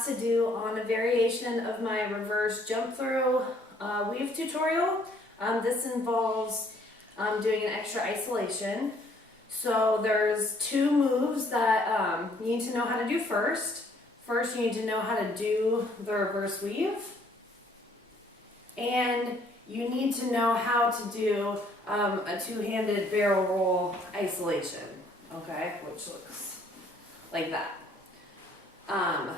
asked to do on a variation of my reverse jump through weave tutorial. This involves doing an extra isolation. So there's two moves that you need to know how to do first. First, you need to know how to do the reverse weave. And you need to know how to do a two-handed barrel roll isolation, okay, which looks like that.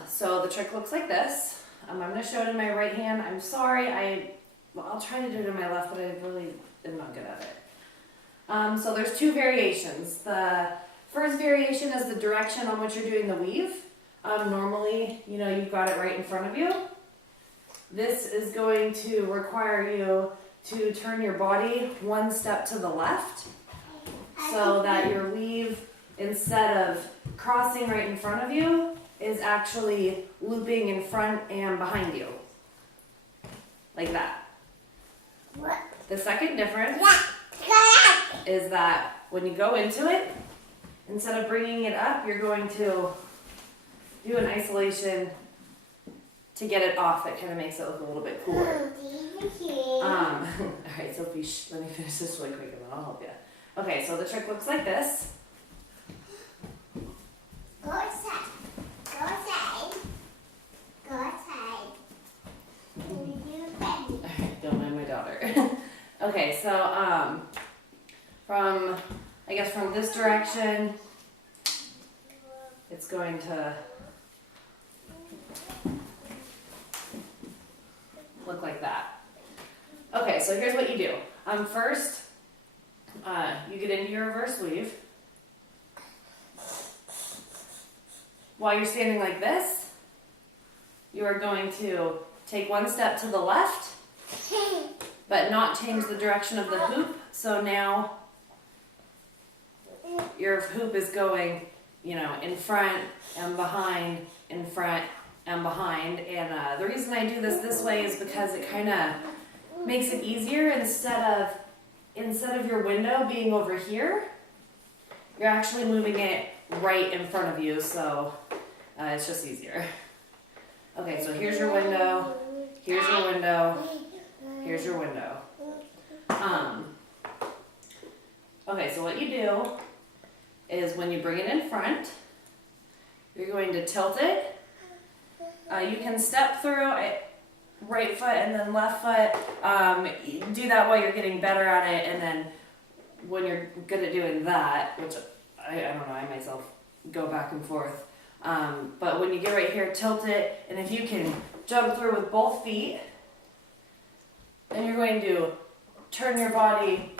So the trick looks like this. I'm going to show it in my right hand. I'm sorry, I'll try to do it in my left, but I really am not good at it. So there's two variations. The first variation is the direction on which you're doing the weave. Normally, you've got it right in front of you. This is going to require you to turn your body one step to the left so that your weave, instead of crossing right in front of you, is actually looping in front and behind you. Like that. The second difference is that when you go into it, instead of bringing it up, you're going to do an isolation to get it off. It kind of makes it look a little bit cooler. Alright, Sophie, let me finish this really quick and then I'll help you. Okay, so the trick looks like this. Go outside. Go outside. Go outside. Alright, don't mind my daughter. Okay, so from this direction, it's going to look like that. Okay, so here's what you do. First, you get into your reverse weave. While you're standing like this, you are going to take one step to the left, but not change the direction of the hoop. So now your hoop is going, in front and behind, in front and behind. And the reason I do this way is because it kind of makes it easier. Instead of your window being over here, you're actually moving it right in front of you, so it's just easier. Okay, so here's your window, here's your window, here's your window. Okay, so what you do is when you bring it in front, you're going to tilt it. You can step through it, right foot and then left foot. Do that while you're getting better at it, and then when you're good at doing that, which I don't know, I myself go back and forth. But when you get right here, tilt it, and if you can jump through with both feet, then you're going to turn your body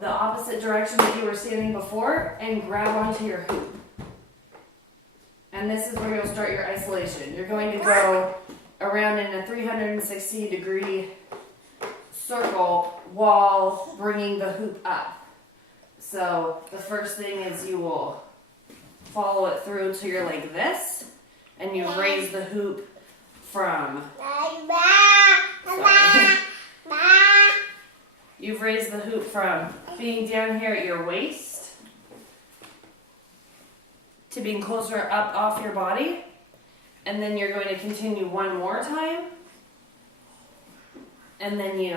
the opposite direction that you were standing before and grab onto your hoop. And this is where you'll start your isolation. You're going to go around in a 360-degree circle while bringing the hoop up. So the first thing is you will follow it through till you're like this, and you raise the hoop from, you've raised the hoop from being down here at your waist to being closer up off your body, and then you're going to continue one more time, and then you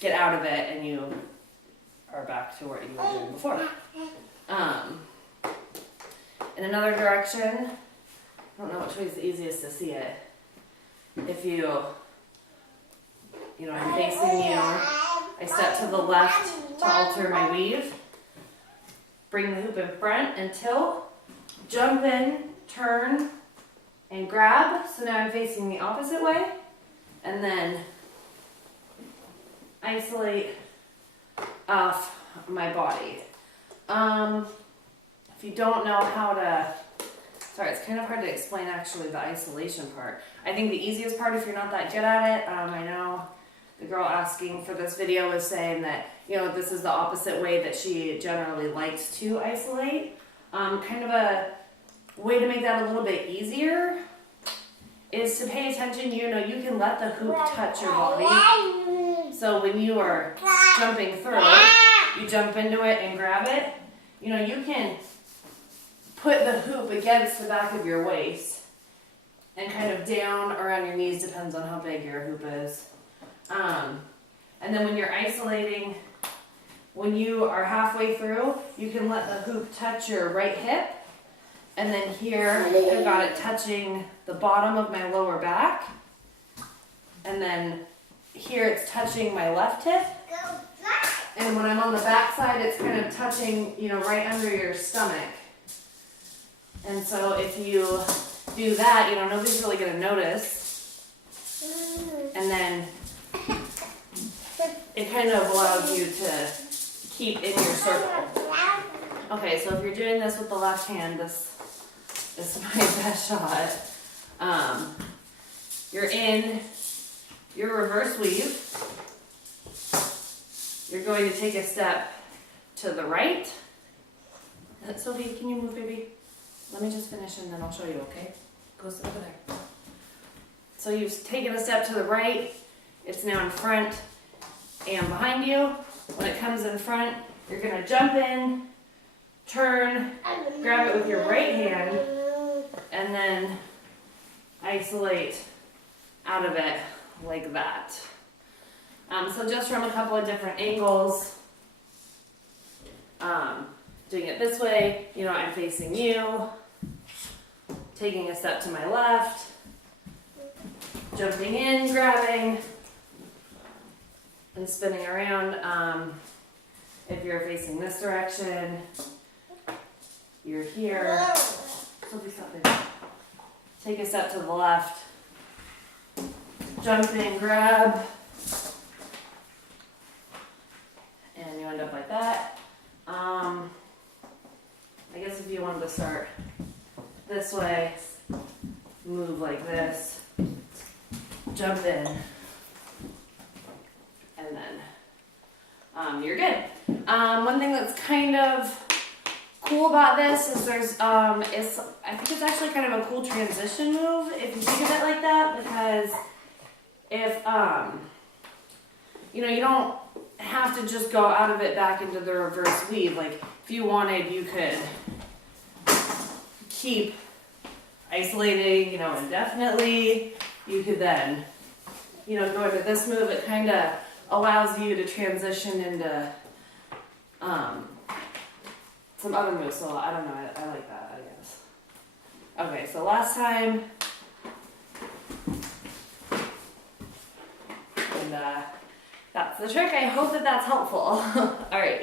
get out of it and you are back to what you were doing before. In another direction, I don't know which way is the easiest to see it. If I'm facing you, I step to the left to alter my weave, bring the hoop in front and tilt, jump in, turn, and grab. So now I'm facing the opposite way, and then isolate off my body. If you don't know how to, sorry, it's kind of hard to explain actually the isolation part. I think the easiest part, if you're not that good at it, I know the girl asking for this video is saying that, this is the opposite way that she generally likes to isolate. Kind of a way to make that a little bit easier is to pay attention. You can let the hoop touch your body. So when you are jumping through, you jump into it and grab it. You can put the hoop against the back of your waist and kind of down around your knees, depends on how big your hoop is. And then when you're isolating, when you are halfway through, you can let the hoop touch your right hip. And then here, I've got it touching the bottom of my lower back. And then here it's touching my left hip. And when I'm on the back side, it's kind of touching, you know, right under your stomach. And so if you do that, you know, nobody's really gonna notice. And then it kind of allows you to keep in your circle. Okay, so if you're doing this with the left hand, this is my best shot. You're in your reverse weave. You're going to take a step to the right. Sophie, can you move, baby? Let me just finish and then I'll show you, okay? Go sit over there. So you've taken a step to the right. It's now in front and behind you. When it comes in front, you're gonna jump in, turn, grab it with your right hand, and then isolate out of it like that. So just from a couple of different angles, doing it this way, you know, I'm facing you, taking a step to my left, jumping in, grabbing, and spinning around. If you're facing this direction, you're here. Sophie, stop there. Take a step to the left, jump in, grab, and you end up like that. I guess if you wanted to start this way, move like this, jump in, and then you're good. One thing that's kind of cool about this is there's I think it's actually kind of a cool transition move if you think of it like that, because if you know, you don't have to just go out of it back into the reverse weave. Like if you wanted, you could keep isolating, you know, indefinitely. You could then, you know, go into this move. It kind of allows you to transition into some other moves. So I don't know, I like that, I guess. Okay, so last time, and that's the trick. I hope that that's helpful. All right.